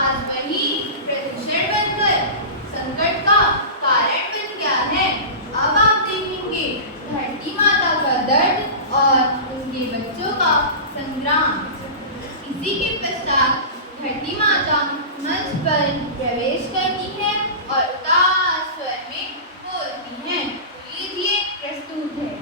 आज वही प्रदूषण बनकर संकट का कारण बन गया है। अब आप देखेंगे धरती माता का दर्द और उनके बच्चों का संग्राम। इसी के पश्चात धरती माता मंच पर प्रवेश करती है और उदास स्वर में बोलती हैं। लीजिए प्रस्तुत है।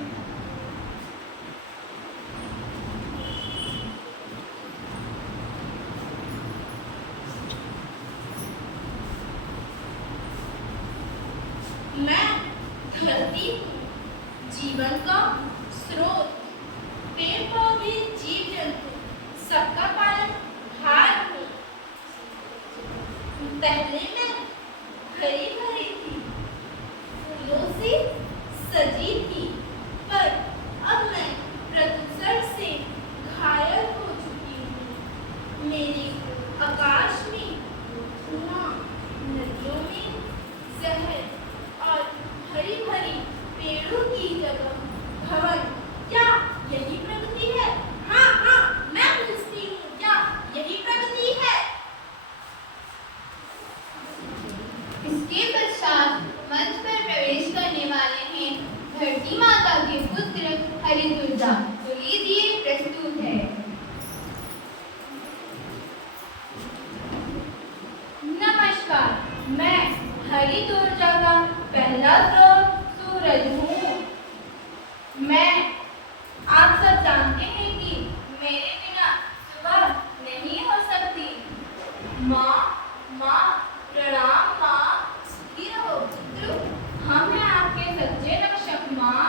मैं धरती हूँ, जीवन का स्रोत, पेड़ पौधे जीव जंतु सबका पालन हार हूँ। पहले मैं हरी भरी थी, फूलों से सजी थी, पर अब मैं प्रदूषण से घायल हो चुकी हूँ। मेरे आकाश में धुआं, नदियों में जहर और हरी भरी पेड़ों की जगह भवन, क्या यही प्रगति है? हाँ हाँ, मैं पूछती हूँ, क्या यही प्रगति है? इसके पश्चात मंच पर प्रवेश करने वाले हैं धरती माता के पुत्र हरिदुर्जा। तो लीजिए प्रस्तुत है। नमस्कार, मैं हरिदुर्जा का पहला स्रोत सूरज हूँ। मैं आप सब जानते हैं कि मेरे बिना सुबह नहीं हो सकती। माँ माँ प्रणाम माँ, सुखी रहो पुत्र। हम हैं आपके सच्चे रक्षक माँ।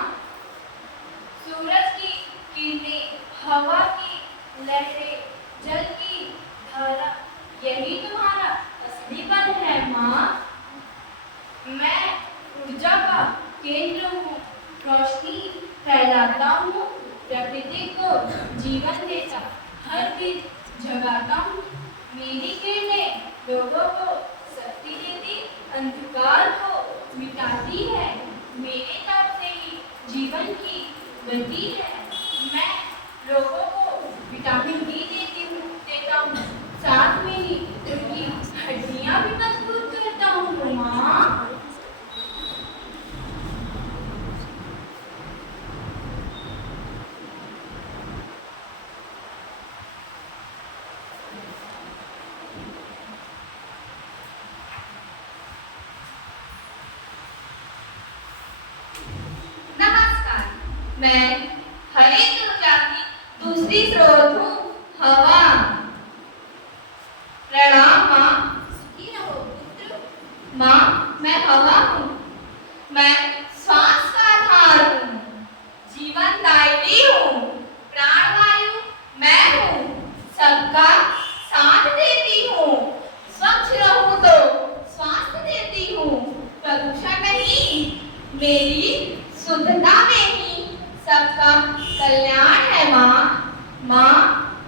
सूरज की किरणें, हवा की लहरें, जल की धारा, यही तुम्हारा असली बल है माँ। मैं ऊर्जा का केंद्र हूँ, रोशनी फैलाता हूँ, प्रकृति को जीवन देता, हर बीज जगाता हूँ। मेरी किरणें लोगों को शक्ति देती, अंधकार को मिटाती है। मेरे ताप से ही जीवन की गति है। मैं लोगों को विटामिन डी देता हूँ, साथ में ही उनकी हड्डियाँ भी मजबूत करता हूँ माँ। नमस्कार, मैं हरिदुर्जा की दूसरी स्रोत हूँ, हवा। प्रणाम माँ, सुखी रहो पुत्र। माँ मैं हवा हूँ, मैं श्वास का आधार हूँ, जीवनदायिनी हूँ, प्राणवायु मैं हूँ, सबका साथ देती हूँ, स्वच्छ रहूँ तो स्वास्थ्य देती हूँ, प्रदूषण नहीं, मेरी शुद्धता में ही सबका कल्याण है माँ। माँ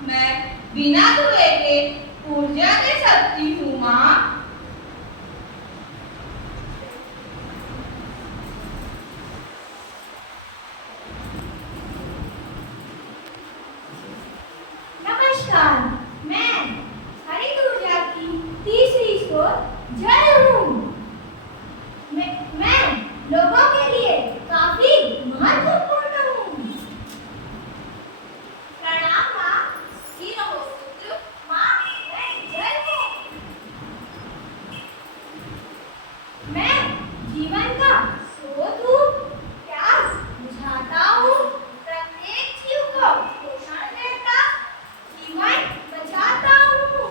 मैं बिना धुएं के ऊर्जा दे सकती हूँ माँ। नमस्कार, मैं हरिदुर्जा की तीसरी स्रोत जल हूँ। मैं लोगों के लिए काफी महत्वपूर्ण हूँ। प्रणाम माँ, सुखी रहो पुत्र। माँ मैं जल हूँ। मैं जीवन का स्रोत हूँ, प्यास बुझाता हूँ, प्रत्येक जीव को पोषण देता, जीवन बचाता हूँ।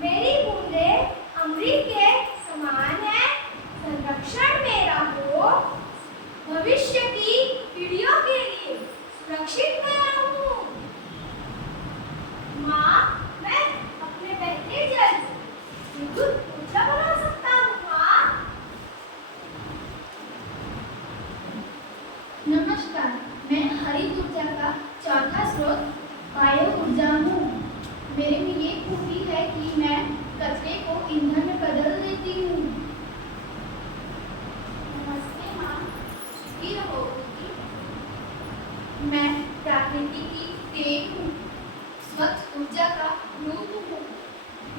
मेरी बूंदें अमृत के समान है, संरक्षण मेरा हो, भविष्य की पीढ़ियों के लिए सुरक्षित मैं रहूं। माँ मैं अपने बहते जल से विद्युत ऊर्जा बना सकता हूँ माँ। नमस्कार, मैं हरिदुर्जा का चौथा स्रोत बायो ऊर्जा हूँ। मेरे में ये खूबी है कि मैं कचरे को ईंधन में बदल देती हूँ। नमस्ते माँ, सुखी रहो पुत्री। मैं प्रकृति की देन हूँ, स्वच्छ ऊर्जा का रूप हूँ,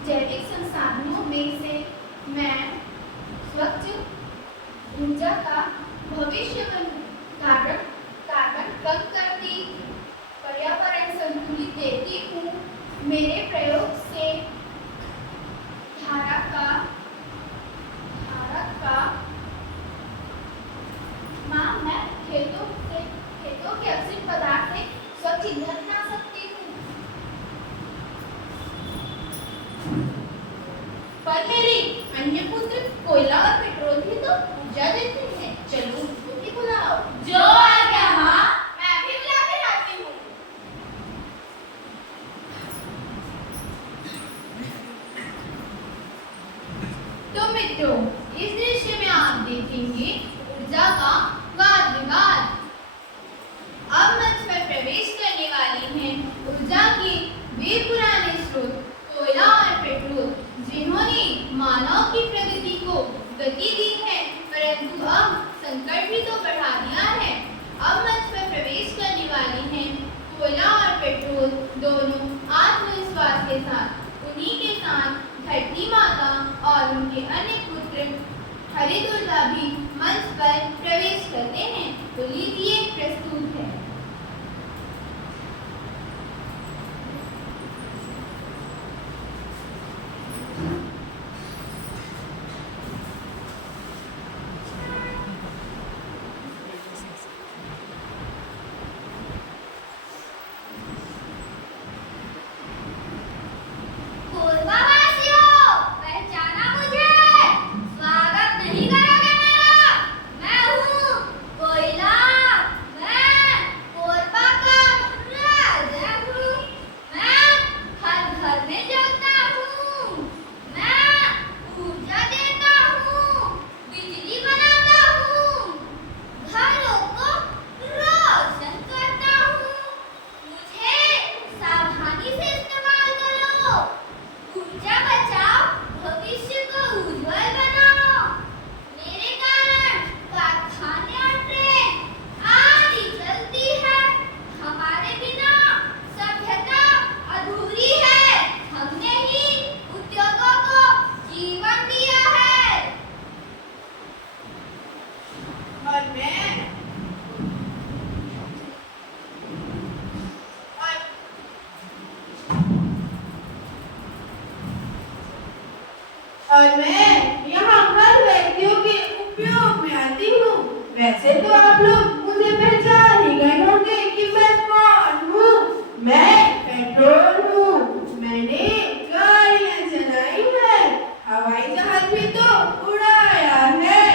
जैविक संसाधन साधनों में से मैं स्वच्छ ऊर्जा का भविष्य कार्बन कम करती, पर्यावरण संतुलित देती हूँ। मेरे प्रयोग से धारा का मैं खेतों के अपशिष्ट पदार्थ से स्वच्छ ईंधन बना सकती हूँ। पर मेरी अन्य पुत्र कोयला और पेट्रोल भी तो ऊर्जा देते हैं। चलो उनको भी बुलाओ। जो आ गया माँ, मैं भी बुला के लाती हूँ। तो मित्रों, इस दृश्य में आप देखेंगे ऊर्जा का वाद विवाद। अब मंच पर प्रवेश करने वाली हैं ऊर्जा के वे पुराने स्रोत कोयला और पेट्रोल, जिन्होंने मानव की प्रगति को गति दी है, परंतु अब संकट भी तो बढ़ा दिया है। अब मंच पर प्रवेश करने वाली हैं कोयला और पेट्रोल दोनों आत्मविश्वास के साथ। उन्हीं के साथ धरती माता और उनके अन्य पुत्र हरिदुर्गा भी मंच पर प्रवेश करते हैं। तो लीजिए प्रस्तुत है। और मैं यहाँ हर व्यक्तियों के उपयोग में आती हूँ। वैसे तो आप लोग मुझे पहचान ही गए होंगे कि मैं कौन हूँ। मैं पेट्रोल हूँ। मैंने गाड़ियाँ चलाई है, हवाई जहाज भी तो उड़ाया है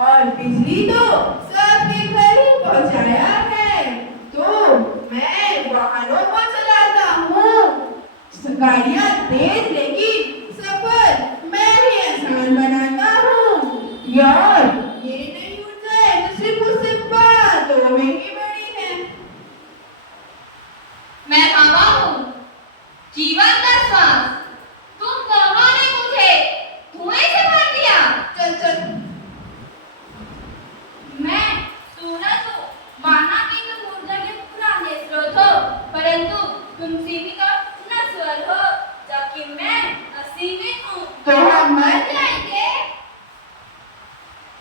और बिजली तो सबके घर ही पहुँचाया है। तो मैं वाहनों को चलाता हूँ। गाड़ियाँ तेज लेकिन सफर मैं ही आसान बनाता हूँ। यार ये नहीं ऊर्जा है तो सिर्फ उससे बातों में ही बड़ी है। मैं हवा हूँ, जीवन का श्वास। तुम दोनों ने मुझे धुएं से भर दिया। चल चल। मैं सूरज हूँ, माना कि तुम ऊर्जा के पुराने स्रोत हो, परंतु तुम सीमित और नश्वर हो, जबकि मैं असीमित हूँ। तो हम मर जाएंगे।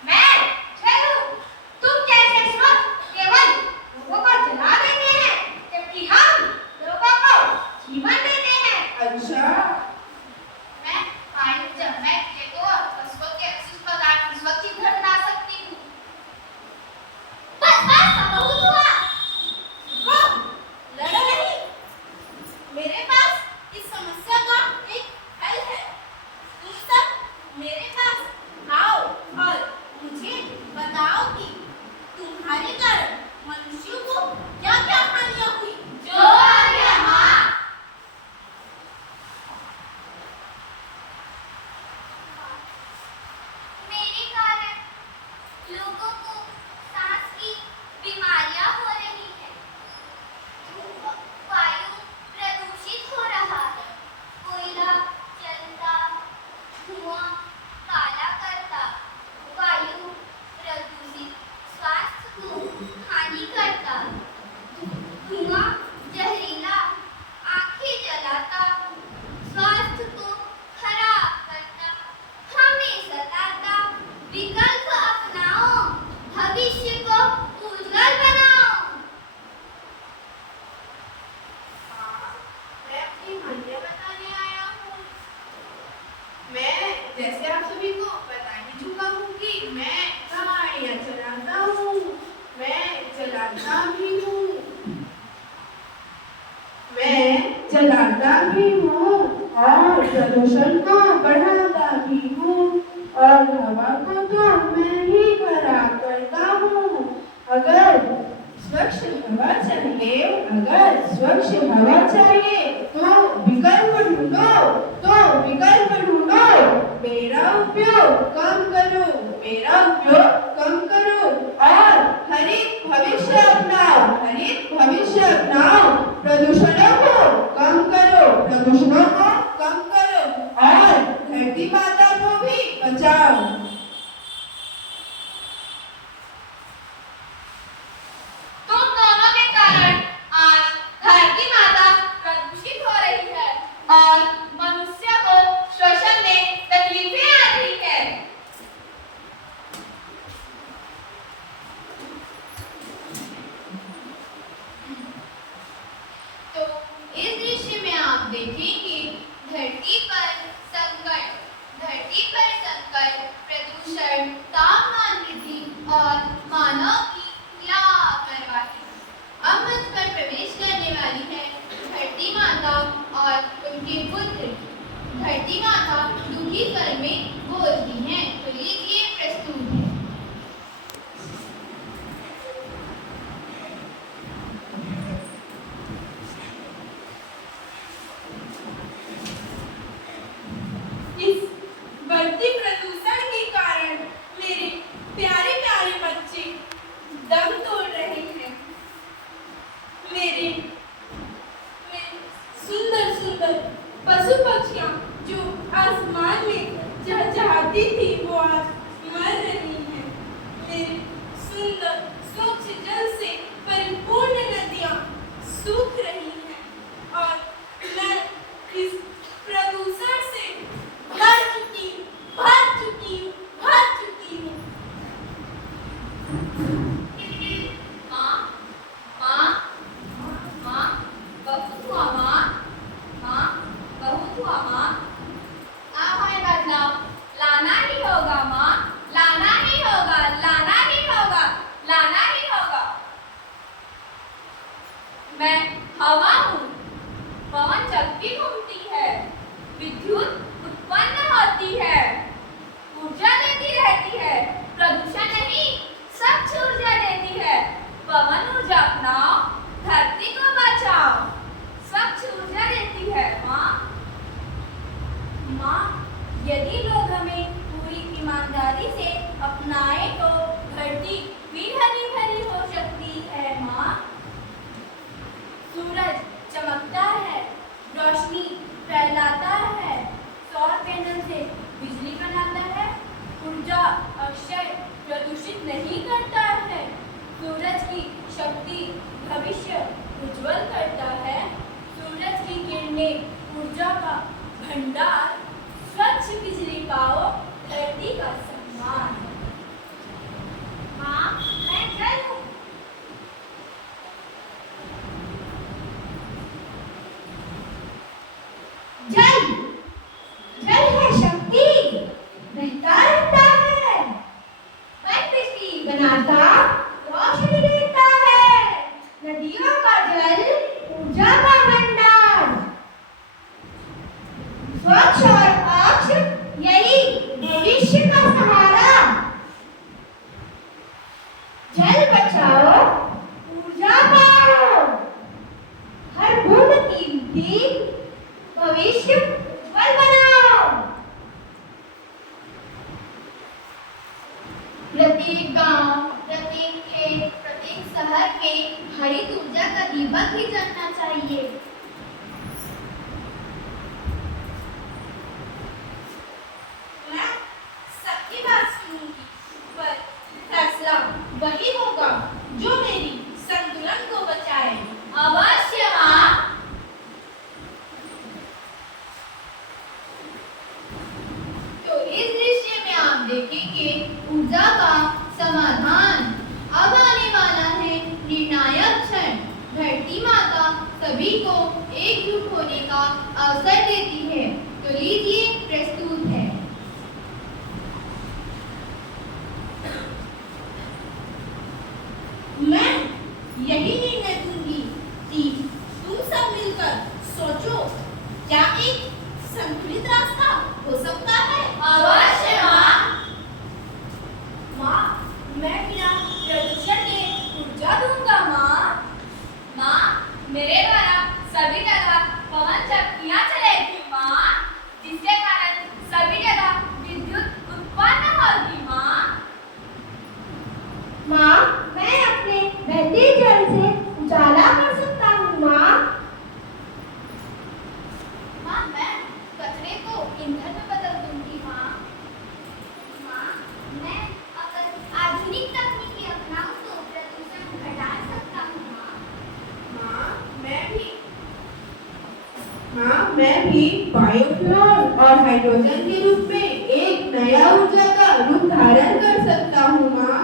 मैं चलूं। तुम जैसे स्रोत केवल लोगों को जला देते हैं, जबकि हम लोगों को जीवन देते हैं। अच्छा। मैं पानी जब मैं खेतों और फसलों के अपशिष्ट पदार्थ की स्वच्छ ईंधन बना सकती हूँ। बस बस अब बहुत हुआ। रुको, लड़ो नहीं। मेरे पास इस समस्या का एक हल है। तुम सब जैसे आप सभी को पता ही चुका हूँ कि मैं गाड़ियाँ चलाता हूँ, मैं चलाता भी हूँ, मैं चलाता भी हूँ और प्रदूषण को बढ़ाता भी हूँ और हवा को तो मैं ही खराब करता हूँ। अगर स्वच्छ हवा चाहिए, अगर स्वच्छ हवा चाहिए तो विकल्प ढूंढो, मेरा उपयोग कम करो, मेरा उपयोग कम करो और हरित भविष्य अपनाओ, प्रदूषणों को कम करो और धरती माता को भी बचाओ। तुम दोनों के कारण आज धरती माता प्रदूषित हो रही है और मनुष्य को श्वसन में तकलीफें आ रही है। तो इस दृश्य में आप देखेंगे धरती पर संकट, प्रदूषण, तापमान वृद्धि और मानव की लापरवाही। अब मंच पर प्रवेश करने वाली है धरती माता और उनके पुत्र। धरती माता दुखी स्वर में बोलती हैं, तो लीजिए प्रस्तुत है। इस बढ़ती प्रदूषण के कारण मेरे प्यारे प्यारे बच्चे दम तोड़ रहे हैं। मेरे सुंदर सुंदर पशु पक्षियां जो आसमान में चहचहाती थी वो आज मर रही हैं। मेरे सुंदर स्वच्छ जल से परिपूर्ण नदियां सूख रही हैं और मैं इस प्रदूषण से भर चुकी हूँ। बहुत हुआ माँ। अब हमें बदलाव लाना ही होगा माँ, लाना ही होगा। मैं हवा हूँ, पवन जब भी घूमती है, विद्युत उत्पन्न होती है, ऊर्जा देती रहती है। प्रदूषण नहीं, स्वच्छ ऊर्जा देती है। पवन ऊर्जा अपनाओ, धरती को बचाओ, स्वच्छ ऊर्जा देती है माँ, यदि लोग हमें पूरी ईमानदारी से अपनाए तो धरती भी हरी भरी हो सकती है माँ। सूरज चमकता है, रोशनी फैलाता है, सौर पैनल से बिजली बनाता है, ऊर्जा अक्षय प्रदूषित नहीं करता है। सूरज की शक्ति भविष्य उज्जवल करता है। सूरज की किरणें ऊर्जा का भंडार, स्वच्छ बिजली पाओ, धरती का सम्मान। माँ, मैं जल हूँ। जल है शक्ति, बहता रहता है, मैं बिजली बनाता रोशनी देता है। नदियों का जल ऊर्जा का भंडार, स्वच्छ और अक्षय यही भविष्य का सहारा। जल बचाओ, ऊर्जा पाओ, हर बूंद कीमती, भविष्य उज्जवल बनाओ। प्रत्येक गांव, प्रत्येक खेत, प्रत्येक शहर में हरित ऊर्जा का दीपक भी जलना चाहिए। मैं सबकी बात सुनूंगी, पर फैसला वही होगा जो मेरी संतुलन को बचाए। अवश्य माँ। तो इस दृश्य में आप देखेंगे ऊर्जा का समाधान। अब आने वाला है निर्णायक क्षण। धरती माता सभी को एकजुट होने का अवसर देती है, तो लीजिए प्रस्तुत है। हाइड्रोजन के रूप में एक नया ऊर्जा का रूप धारण कर सकता हूँ माँ।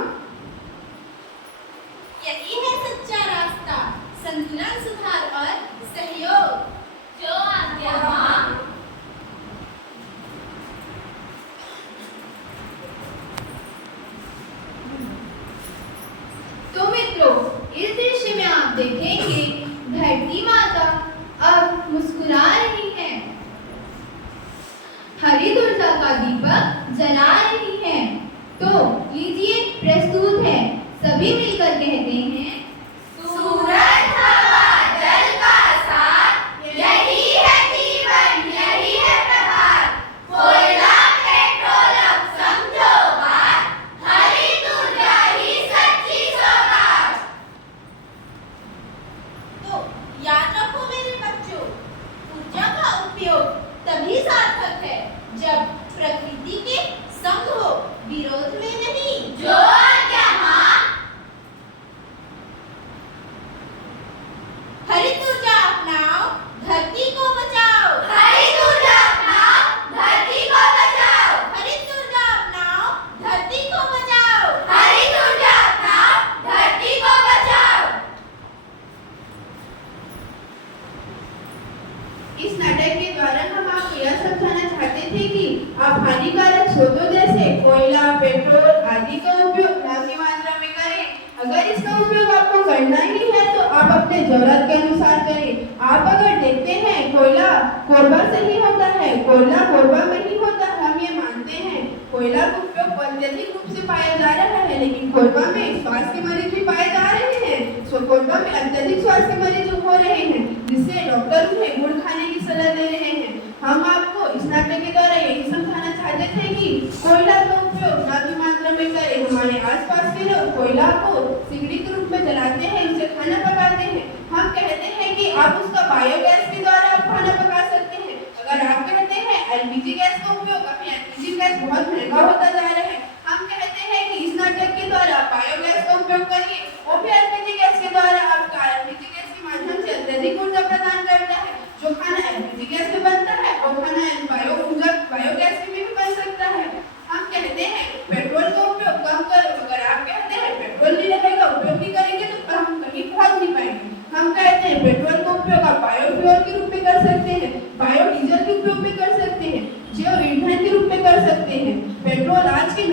यही है सच्चा रास्ता, संतुलन सुधार और सहयोग। जो आज्ञा माँ। तो मित्रों, इस दृश्य में आप देखेंगे धरती माता अब मुस्कुरा रही है, हरित ऊर्जा का दीपक जला रही है। तो लीजिए प्रस्तुत है, सभी मिलकर कहते हैं, सूरज हवा जल का साथ, यही है जीवन, यही है प्रभात। कोयला पेट्रोल अब समझो बात, हरित ऊर्जा ही सच्ची सौगात। तो याद रखो मेरे बच्चों, ऊर्जा का उपयोग तभी सार्थक है जब प्रकृति के संग हो, विरोध में नहीं। जो आज्ञा माँ। हरित ऊर्जा अपनाओ, धरती को बचाओ। हरित ऊर्जा अपनाओ, धरती को बचाओ। हरित ऊर्जा अपनाओ, धरती को बचाओ। हरित ऊर्जा अपनाओ, धरती को बचाओ। इस नाटक के द्वारा हम आपको यह समझाना चाहते थे कि आप हानिकारक स्रोतों जैसे कोयला, पेट्रोल आदि का उपयोग न की मात्रा में करें। अगर इसका उपयोग आपको करना ही है तो आप अपने जरूरत के अनुसार करें। आप अगर देखते हैं कोयला कोरबा से ही होता है, कोयला कोरबा में ही होता है, हम ये मानते हैं। कोयला का उपयोग अत्यधिक रूप से पाया जा रहा है, लेकिन कोरबा में श्वास के मरीज भी पाए जा रहे हैं। कोरबा में अत्यधिक श्वास के मरीज हो रहे हैं, जिससे डॉक्टर उन्हें गुड़ खाने की सलाह दे रहे हैं। हम आपको इस नाटक के द्वारा यही समझाना चाहते थे कि कोयला का उपयोग न की मात्रा में करें। हमारे आसपास के लोग कोयला को सिगड़ी के रूप में जलाते हैं, उससे खाना पकाते हैं। हम कहते हैं कि आप उसका बायोगैस के द्वारा आप खाना पका सकते हैं। अगर आप कहते हैं एलपीजी गैस का उपयोग, अभी एलपीजी गैस बहुत महंगा होता जा रहा है, हम कहते हैं कि इस नाटक के द्वारा बायोगैस का उपयोग करिए। वो भी एलपीजी गैस के द्वारा आपका एलपीजी गैस के माध्यम से अत्यधिक ऊर्जा प्रदान करता है। जो खाना एलपीजी गैस में बनता है वो खाना बायोगैस में भी बन सकता है। हम कहते हैं पेट्रोल का उपयोग कम करो। अगर आप कहते हैं पेट्रोल नहीं रहेगा, उपयोग नहीं करेंगे तो हम कहीं पहुंच नहीं पाएंगे। हम कहते हैं पेट्रोल का उपयोग आप बायोफ्यूल के रूप में कर सकते हैं, बायोडीजल के उपयोग में कर सकते हैं, जैव ईंधन के रूप में कर सकते हैं। पेट्रोल आज के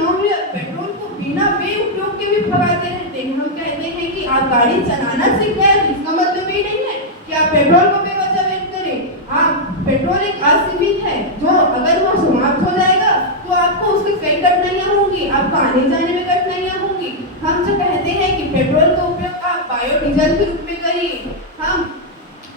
पेट्रोल को बिना वे उपयोग के भी भगाते रहते हैं। हम कहते हैं कि आप गाड़ी चलाना सीख गए, इसका मतलब ये नहीं है कि आप पेट्रोल को बेवजह वेस्ट करें। आप पेट्रोल एक असीमित है, जो अगर वो समाप्त हो जाएगा तो आपको उसकी कई कठिनाइयां होंगी, आपको आने जाने में कठिनाइयां होंगी। हम जो कहते हैं कि पेट्रोल का उपयोग आप बायोडीजल के रूप में करिए। हम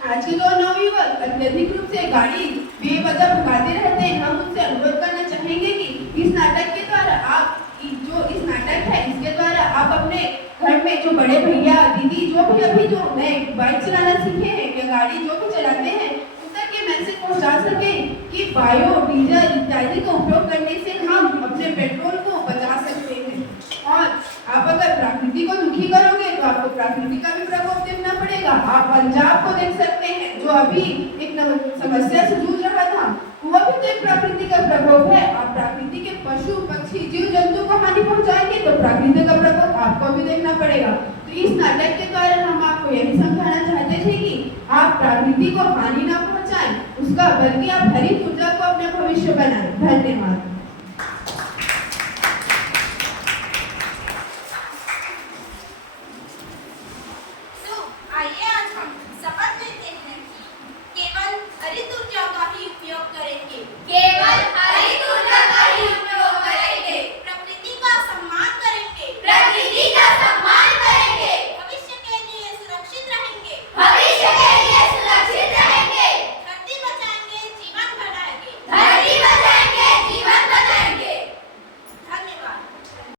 आज के जो नवयुवक अत्यधिक रूप से गाड़ी बेवजह भगाते रहते हैं, हम उनसे अनुरोध करना चाहेंगे कि इस नाटक के द्वारा आप जो इस नाटक है इसके द्वारा आप अपने घर में जो बड़े भैया दीदी जो भी अभी जो नए बाइक चलाना सीखे हैं या गाड़ी जो भी चलाते हैं उन तक ये मैसेज पहुंचा सकें कि बायो डीजल इत्यादि का उपयोग करने से हम अपने पेट्रोल को बचा सकते हैं। और आप अगर प्रकृति को दुखी करोगे तो आपको प्रकृति का भी प्रकोप देखना पड़ेगा। आप पंजाब को देख सकते हैं जो अभी एक समस्या से जूझ रहा था, वह भी तो एक प्रकृति का प्रकोप है। आप प्रकृति के पशु पक्षी जीव जंतु को हानि पहुंचाएंगे तो प्रकृति का प्रकोप आपको भी देखना पड़ेगा। तो इस नाटक के द्वारा हम आपको यही समझाना चाहते थे कि आप प्रकृति को हानि ना पहुंचाएं उसका, बल्कि आप हरित ऊर्जा को अपना भविष्य बनाएं। धन्यवाद।